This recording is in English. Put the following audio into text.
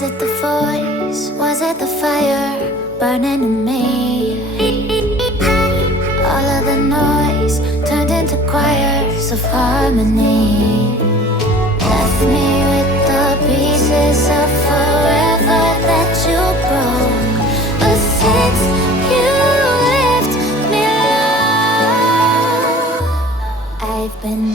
Was it the voice? Was it the fire burning in me? All of the noise turned into choirs of harmony. Left me with the pieces of forever that you broke. But since you left me alone, I've been